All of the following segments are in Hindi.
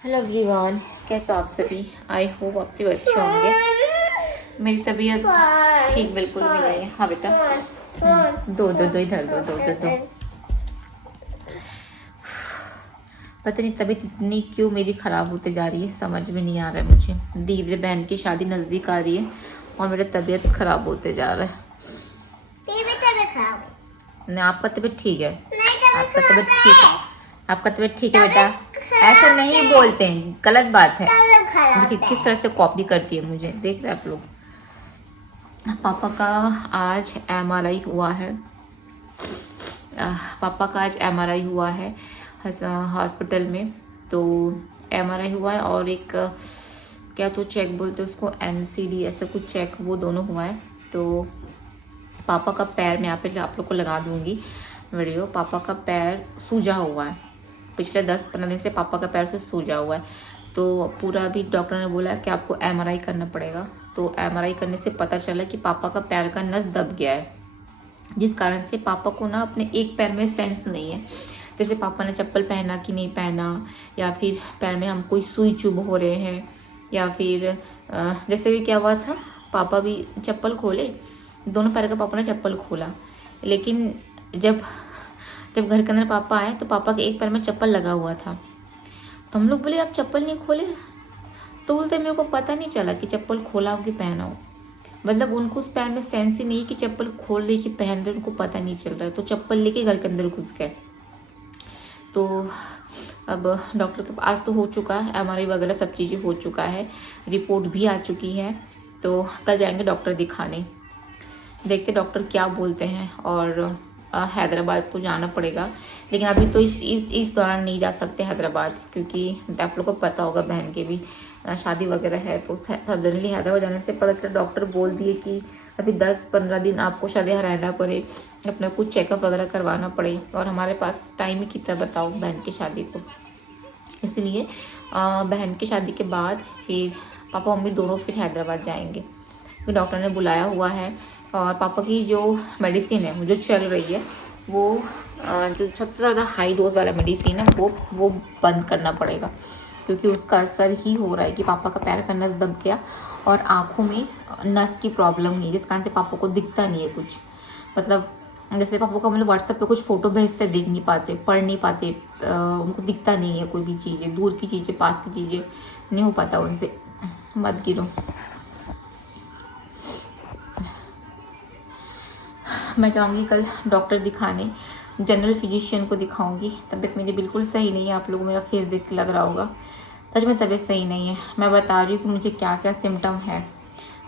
हेलो एवरीवन, कैसे हो आप सभी। आई होप आप सभी अच्छे होंगे। मेरी तबीयत ठीक बिल्कुल भी नहीं है। हाँ बेटा, दो दो दो इधर दो दो दो दो। पता नहीं तबीयत इतनी क्यों मेरी ख़राब होते जा रही है, समझ में नहीं आ रहा है मुझे। धीरे धीरे बहन की शादी नज़दीक आ रही है और मेरा तबीयत ख़राब होते जा रहा है। नहीं, आपका तबीयत ठीक है, आपका तबीयत ठीक है, आपका तबीयत ठीक है बेटा। ऐसा नहीं बोलते हैं, गलत बात है। देखिए किस तरह से कॉपी करती है मुझे, देख रहे आप लोग। पापा का आज एमआरआई हुआ है। पापा का आज एमआरआई हुआ है हॉस्पिटल में। तो एमआरआई हुआ है और एक क्या तो चेक बोलते हैं उसको, एनसीडी ऐसा कुछ चेक, वो दोनों हुआ है। तो पापा का पैर, मैं यहाँ पे आप लोग को लगा दूंगी वीडियो। पापा का पैर सूजा हुआ है, पिछले 10-15 दिन से पापा का पैर से सूजा हुआ है। तो पूरा अभी डॉक्टर ने बोला कि आपको एमआरआई करना पड़ेगा। तो एमआरआई करने से पता चला कि पापा का पैर का नस दब गया है, जिस कारण से पापा को ना अपने एक पैर में सेंस नहीं है। जैसे पापा ने चप्पल पहना कि नहीं पहना, या फिर पैर में हम कोई सुई चुभ हो रहे हैं, या फिर जैसे भी क्या हुआ था, पापा भी चप्पल खोले, दोनों पैर का पापा ने चप्पल खोला, लेकिन जब जब घर के अंदर पापा आए तो पापा के एक पैर में चप्पल लगा हुआ था। तो हम लोग बोले आप चप्पल नहीं खोले, तो बोलते मेरे को पता नहीं चला कि चप्पल खोला हो कि पहना हो। मतलब उनको उस पैर में सेंस ही नहीं कि चप्पल खोल रही कि पहन रहे, उनको पता नहीं चल रहा है। तो चप्पल लेके घर के अंदर घुस गए। तो अब डॉक्टर के पास तो हो चुका है, एमआरआई वगैरह सब चीज़ें हो चुका है, रिपोर्ट भी आ चुकी है। तो कल जाएंगे डॉक्टर दिखाने, देखते डॉक्टर क्या बोलते हैं। और हैदराबाद तो जाना पड़ेगा, लेकिन अभी तो इस दौरान नहीं जा सकते हैदराबाद, क्योंकि आप लोग को पता होगा बहन के भी शादी वगैरह है। तो सडनली हैदराबाद जाने से पता चला, डॉक्टर बोल दिए कि अभी 10-15 दिन आपको शायद यहाँ रहना पड़े, अपना कुछ चेकअप वगैरह करवाना पड़े। और हमारे पास टाइम ही कितना बताओ बहन की शादी को। इसलिए बहन की शादी के बाद फिर पापा मम्मी दोनों फिर हैदराबाद जाएंगे, क्योंकि डॉक्टर ने बुलाया हुआ है। और पापा की जो मेडिसिन है जो चल रही है, वो जो सबसे ज़्यादा हाई डोज वाला मेडिसिन है वो बंद करना पड़ेगा, क्योंकि उसका असर ही हो रहा है कि पापा का पैर का नस दब गया और आँखों में नस की प्रॉब्लम हुई है, जिस कारण से पापा को दिखता नहीं है कुछ। मतलब जैसे पापा को मतलब व्हाट्सएप पे कुछ फ़ोटो भेजते, देख नहीं पाते, पढ़ नहीं पाते, उनको दिखता नहीं है कोई भी चीज़ें, दूर की चीज़ें पास की चीज़ें नहीं हो पाता उनसे। मत गिरो। मैं जाऊँगी कल डॉक्टर दिखाने, जनरल फिजिशियन को दिखाऊंगी। तबीयत मेरी बिल्कुल सही नहीं है, आप लोगों को मेरा फेस देख के लग रहा होगा, सच में तबीयत सही नहीं है। मैं बता रही हूँ कि मुझे क्या क्या सिम्टम है।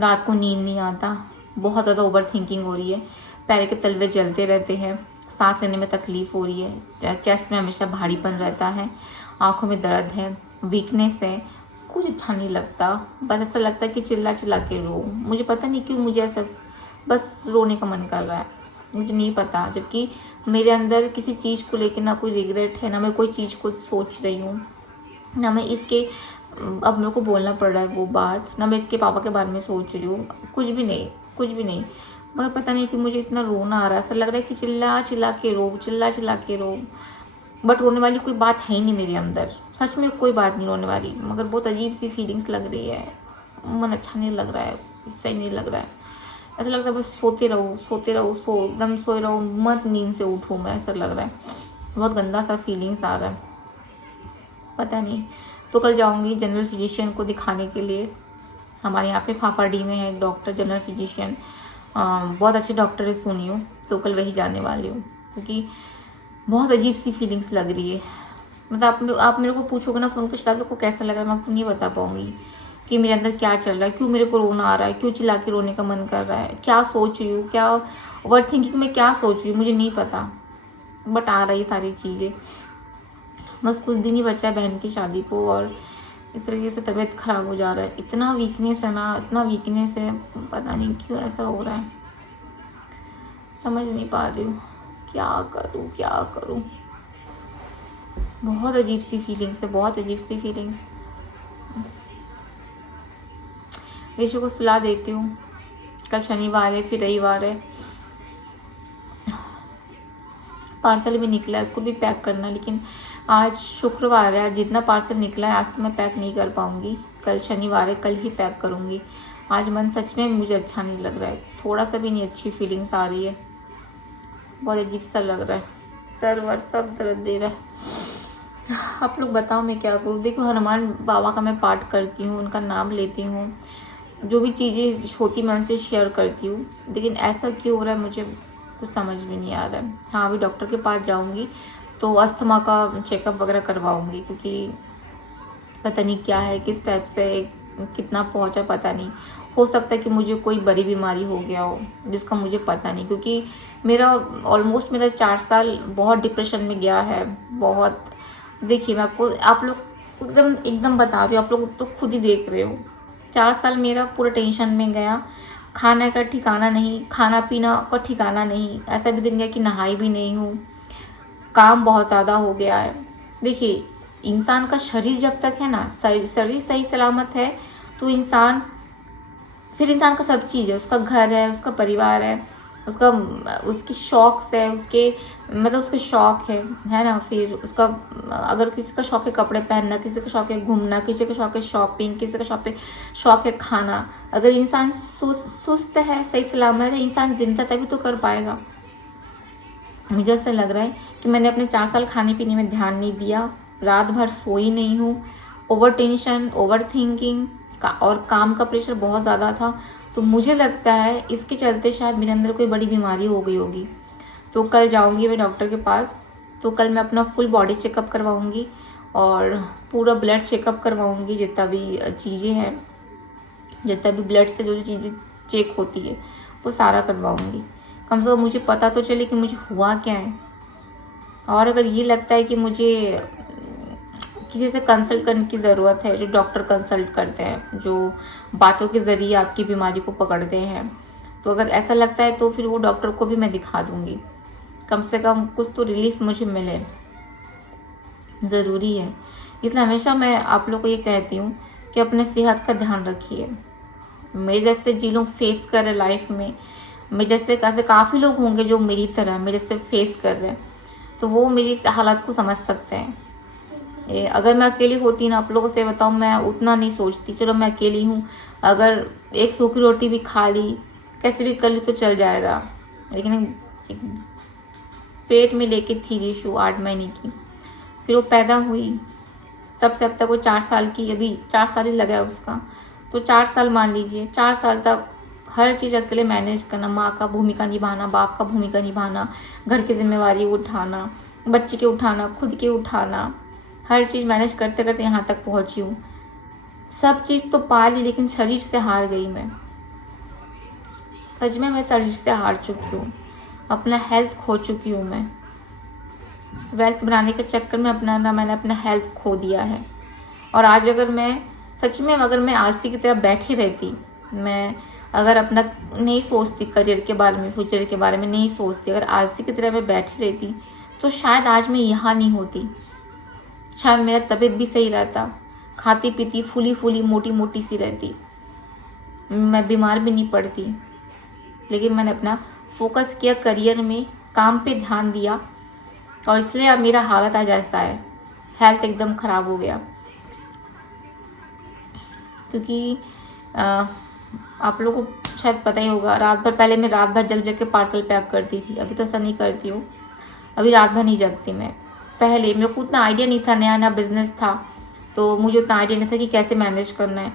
रात को नींद नहीं आता, बहुत ज़्यादा ओवर थिंकिंग हो रही है, पैर के तलवे जलते रहते हैं, सांस लेने में तकलीफ़ हो रही है, चेस्ट में हमेशा भारीपन रहता है, आँखों में दर्द है, वीकनेस है, कुछ अच्छा नहीं लगता। बस ऐसा लगता है कि चिल्ला चिल्ला के रो। मुझे पता नहीं क्यों मुझे ऐसा बस रोने का मन कर रहा है, मुझे नहीं पता। जबकि मेरे अंदर किसी चीज़ को लेकर ना कोई रिग्रेट है, ना मैं कोई चीज़ को सोच रही हूँ, ना मैं इसके अब मेरे को बोलना पड़ रहा है वो बात, ना मैं इसके पापा के बारे में सोच रही हूँ, कुछ भी नहीं, कुछ भी नहीं। मगर पता नहीं कि मुझे इतना रोना आ रहा है, ऐसा लग रहा है कि चिल्ला चिल्ला के रो, चिल्ला चिल्ला के रो। बट रोने वाली कोई बात है ही नहीं मेरे अंदर, सच में कोई बात नहीं रोने वाली, मगर बहुत अजीब सी फीलिंग्स लग रही है। मन अच्छा नहीं लग रहा है, सही नहीं लग रहा है। ऐसा लगता है बस सोते रहो सोते रहो, एकदम सोए रहो, मत नींद से उठो। मैं ऐसा लग रहा है, बहुत गंदा सा फीलिंग्स आ रहा है, पता नहीं। तो कल जाऊंगी जनरल फिजिशियन को दिखाने के लिए। हमारे यहाँ पे फाफाडी में है एक डॉक्टर, जनरल फिजिशियन, बहुत अच्छे डॉक्टर है सुनी हूँ। तो कल वही जाने वाली हूँ, क्योंकि बहुत अजीब सी फीलिंग्स लग रही है। मतलब आप मेरे को पूछोगे ना फ़ोन पे शायद को कैसा लग रहा है, मैं आपको नहीं बता पाऊँगी कि मेरे अंदर क्या चल रहा है, क्यों मेरे को रोना आ रहा है, क्यों चिल्ला के रोने का मन कर रहा है, क्या सोच रही हूँ, क्या ओवर थिंकिंग में क्या सोच रही हूँ, मुझे नहीं पता। बट आ रही सारी चीज़ें। बस कुछ दिन ही बचा है बहन की शादी को, और इस तरीके से तबीयत ख़राब हो जा रहा है। इतना वीकनेस है ना, इतना वीकनेस है, पता नहीं क्यों ऐसा हो रहा है, समझ नहीं पा रही हूँ क्या करूँ क्या करूँ। बहुत अजीब सी फीलिंग्स है, बहुत अजीब सी फीलिंग्स। ऋषु को सुला देती हूँ, कल शनिवार है, फिर रविवार है, पार्सल भी निकला है, उसको भी पैक करना, लेकिन आज शुक्रवार है, जितना पार्सल निकला है आज तो मैं पैक नहीं कर पाऊँगी, कल शनिवार है, कल ही पैक करूँगी। आज मन सच में मुझे अच्छा नहीं लग रहा है, थोड़ा सा भी नहीं अच्छी फीलिंग्स आ रही है, बहुत अजीब सा लग रहा है, सर वर सब दर्द दे रहा है। आप लोग बताओ मैं क्या करूँ। देखो हनुमान बाबा का मैं पाठ करती हूँ, उनका नाम लेती हूँ, जो भी चीज़ें होती मैं उनसे शेयर करती हूँ, लेकिन ऐसा क्यों हो रहा है मुझे कुछ समझ में नहीं आ रहा है। हाँ अभी डॉक्टर के पास जाऊँगी तो अस्थमा का चेकअप वगैरह करवाऊँगी, क्योंकि पता नहीं क्या है, किस टाइप से कितना पहुँचा पता नहीं। हो सकता है कि मुझे कोई बड़ी बीमारी हो गया हो जिसका मुझे पता नहीं, क्योंकि मेरा ऑलमोस्ट मेरा 4 साल बहुत डिप्रेशन में गया है, बहुत। देखिए मैं आपको आप लोग एकदम बता रही हूँ, आप लोग तो खुद ही देख रहे हो। 4 साल मेरा पूरा टेंशन में गया, खाने का ठिकाना नहीं, खाना पीना का ठिकाना नहीं, ऐसा भी दिन गया कि नहाई भी नहीं हूँ, काम बहुत ज़्यादा हो गया है। देखिए इंसान का शरीर जब तक है ना, शरीर सही सलामत है तो इंसान का सब चीज़ है, उसका घर है, उसका परिवार है, उसकी शौक है, उसके शौक है ना। फिर उसका अगर किसी का शौक है कपड़े पहनना, किसी का शौक है घूमना, किसी का शौक है शॉपिंग, किसी का शौक है खाना। अगर इंसान सुस्त है, सही सलामत है, इंसान जिंदा तभी तो कर पाएगा। मुझे ऐसा लग रहा है कि मैंने अपने 4 साल खाने पीने में ध्यान नहीं दिया, रात भर सोई नहीं हूँ, ओवर टेंशन, ओवर थिंकिंग और काम का प्रेशर बहुत ज़्यादा था। तो मुझे लगता है इसके चलते शायद मेरे अंदर कोई बड़ी बीमारी हो गई होगी। तो कल जाऊँगी मैं डॉक्टर के पास, तो कल मैं अपना फुल बॉडी चेकअप करवाऊँगी और पूरा ब्लड चेकअप करवाऊँगी, जितना भी चीज़ें हैं, जितना भी ब्लड से जो चीज़ें चेक होती है वो सारा करवाऊँगी। कम से कम मुझे पता तो चले कि मुझे हुआ क्या है। और अगर ये लगता है कि मुझे किसी से कंसल्ट करने की ज़रूरत है, जो डॉक्टर कंसल्ट करते हैं, जो बातों के ज़रिए आपकी बीमारी को पकड़ते हैं, तो अगर ऐसा लगता है तो फिर वो डॉक्टर को भी मैं दिखा दूँगी। कम से कम कुछ तो रिलीफ मुझे मिले, ज़रूरी है। इसलिए हमेशा मैं आप लोग को ये कहती हूँ कि अपने सेहत का ध्यान रखिए। मेरे जैसे जी लोग फेस कर रहे लाइफ में, मेरे जैसे ऐसे काफ़ी लोग होंगे जो मेरी तरह मेरे से फेस कर रहे हैं, तो वो मेरी हालत को समझ सकते हैं। अगर मैं अकेली होती ना, आप लोगों से बताऊँ, मैं उतना नहीं सोचती, चलो मैं अकेली हूँ, अगर एक सूखी रोटी भी खा ली, कैसे भी कर ली तो चल जाएगा। लेकिन एक पेट में लेके थी रीशु 8 महीने की, फिर वो पैदा हुई, तब से अब तक वो 4 साल की, अभी 4 साल ही लगा है उसका, तो 4 साल मान लीजिए, 4 साल तक हर चीज़ अकेले मैनेज करना, माँ का भूमिका निभाना, बाप का भूमिका निभाना, घर की जिम्मेवारी उठाना, बच्चे के उठाना, खुद के उठाना, हर चीज़ मैनेज करते करते यहाँ तक पहुँची हूँ। सब चीज़ तो पा ली, लेकिन शरीर से हार गई मैं। सच में मैं शरीर से हार चुकी हूँ, अपना हेल्थ खो चुकी हूँ मैं। वेल्थ बनाने के चक्कर में मैंने अपना हेल्थ खो दिया है। और आज अगर मैं आलसी की तरह बैठी रहती, मैं अगर अपना नहीं सोचती, करियर के बारे में, फ्यूचर के बारे में नहीं सोचती, अगर आलसी की तरह मैं बैठी रहती, तो शायद आज मैं यहाँ नहीं होती। शायद मेरा तबीयत भी सही रहता, खाती पीती फूली फूली मोटी मोटी सी रहती, मैं बीमार भी नहीं पड़ती। लेकिन मैंने अपना फोकस किया करियर में, काम पे ध्यान दिया, और इसलिए अब मेरा हालत आज ऐसा है, हेल्थ एकदम ख़राब हो गया। क्योंकि आप लोगों को शायद पता ही होगा, पहले मैं रात भर जग जग के पार्सल पैक करती थी, अभी तो ऐसा नहीं करती हूँ। अभी रात भर नहीं जगती मैं। पहले मेरे को उतना आइडिया नहीं था, नया नया बिजनेस था, तो मुझे उतना आइडिया नहीं था कि कैसे मैनेज करना है।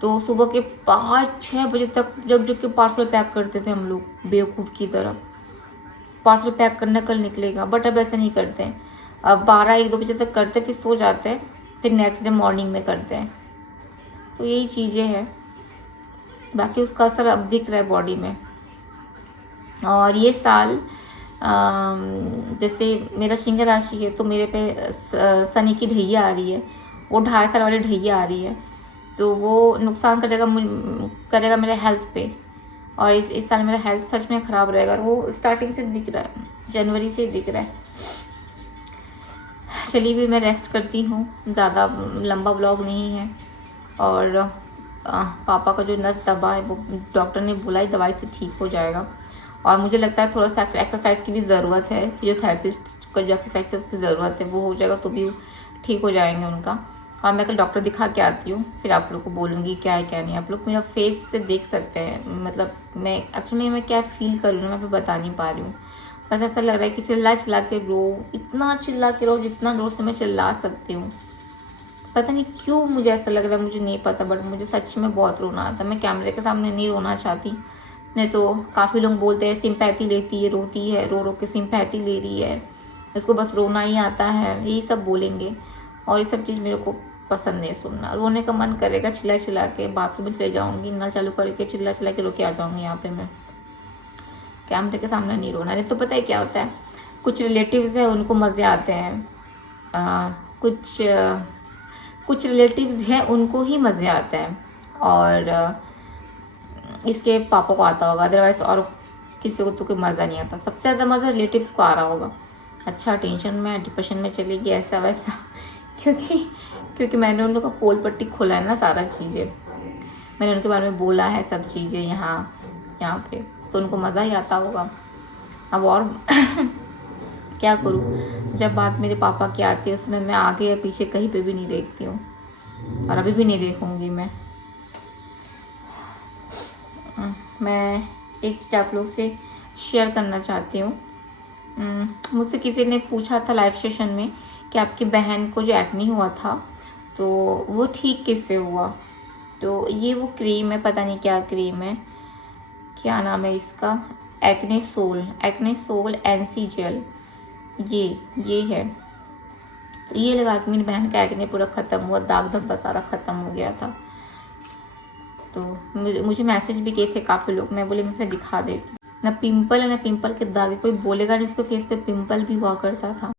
तो सुबह के 5-6 बजे तक जग जग के पार्सल पैक करते थे हम लोग, बेवकूफ़ की तरह। पार्सल पैक करना कल निकलेगा, बट अब ऐसे नहीं करते हैं। अब 12-1-2 बजे तक करते, फिर सो जाते हैं, फिर नेक्स्ट डे मॉर्निंग में करते हैं। तो यही चीज़ें हैं, बाकी उसका असर अब दिख रहा है बॉडी में। और ये साल जैसे मेरा सिंह राशि है, तो मेरे पे शनि की ढैया आ रही है, वो 2.5 साल वाली ढैया आ रही है, तो वो नुकसान करेगा मेरे हेल्थ पे। और इस साल मेरा हेल्थ सच में ख़राब रहेगा, और वो स्टार्टिंग से दिख रहा है, जनवरी से दिख रहा है। चलिए भी मैं रेस्ट करती हूँ, ज़्यादा लंबा ब्लॉग नहीं है। और पापा का जो नस दबा है वो डॉक्टर ने बोला है दवाई से ठीक हो जाएगा। और मुझे लगता है थोड़ा सा एक्सरसाइज की भी ज़रूरत है, फिजियोथेरेपिस्ट को जो एक्सरसाइज की ज़रूरत है वो हो जाएगा तो भी ठीक हो जाएंगे उनका। और मैं कल डॉक्टर दिखा के आती हूँ, फिर आप लोग को बोलूँगी क्या है क्या नहीं। आप लोग मेरा फेस से देख सकते हैं, मतलब मैं एक्चुअली मैं क्या फील कर रही हूँ मैं बता नहीं पा रही हूँ। बस ऐसा लग रहा है कि चिल्ला चिल्ला के रो, इतना चिल्ला के रो जितना जोर से मैं चिल्ला सकती हूँ। पता नहीं क्यों मुझे ऐसा लग रहा है, मुझे नहीं पता, बट मुझे सच में बहुत रोना आता है। मैं कैमरे के सामने नहीं रोना चाहती, नहीं तो काफ़ी लोग बोलते हैं सिंपैथी लेती है, रोती है, रो रो के सिंपैथी ले रही है, इसको बस रोना ही आता है, यही सब बोलेंगे। और ये सब चीज़ मेरे को पसंद नहीं सुनना। रोने का मन करेगा चिल्ला चिल्ला के बाथरूम में चले जाऊँगी, नल चालू करके चिल्ला चिल्ला के रो के आ जाऊँगी यहाँ पे। मैं कैमरे के सामने नहीं रोना। नहीं तो पता है क्या होता है, कुछ रिलेटिव्स हैं उनको मज़े आते हैं, कुछ रिलेटिव्स हैं उनको ही मज़े आते हैं, और इसके पापा को आता होगा, अदरवाइज और किसी को तो कोई मज़ा नहीं आता। सबसे ज़्यादा मज़ा रिलेटिव्स को आ रहा होगा। अच्छा टेंशन में डिप्रेशन में चली गई ऐसा वैसा क्योंकि मैंने उन लोग का पोल पट्टी खोला है ना, सारा चीज़ें मैंने उनके बारे में बोला है, सब चीज़ें यहाँ पे, तो उनको मज़ा ही आता होगा। अब और क्या करूँ, जब बात मेरे पापा की आती है उसमें मैं आगे या पीछे कहीं पे भी नहीं देखती हूँ, और अभी भी नहीं देखूँगी। मैं एक चीज़ आप लोग से शेयर करना चाहती हूँ। मुझसे किसी ने पूछा था लाइव सेशन में कि आपकी बहन को जो एक्ने हुआ था तो वो ठीक किससे हुआ। तो ये वो क्रीम है, पता नहीं क्या क्रीम है, क्या नाम है इसका, एक्ने सोल एनसी जेल, ये है। तो ये लगा कि मेरी बहन का एक्ने पूरा ख़त्म हुआ, दाग धब्बा सारा ख़त्म हो गया था। तो मुझे मैसेज भी किए थे काफ़ी लोग, मैं बोले मैं फिर दिखा देती हूँ। ना पिंपल है ना पिंपल के दाग, कोई बोलेगा नहीं उसके फेस पे पिंपल भी हुआ करता था।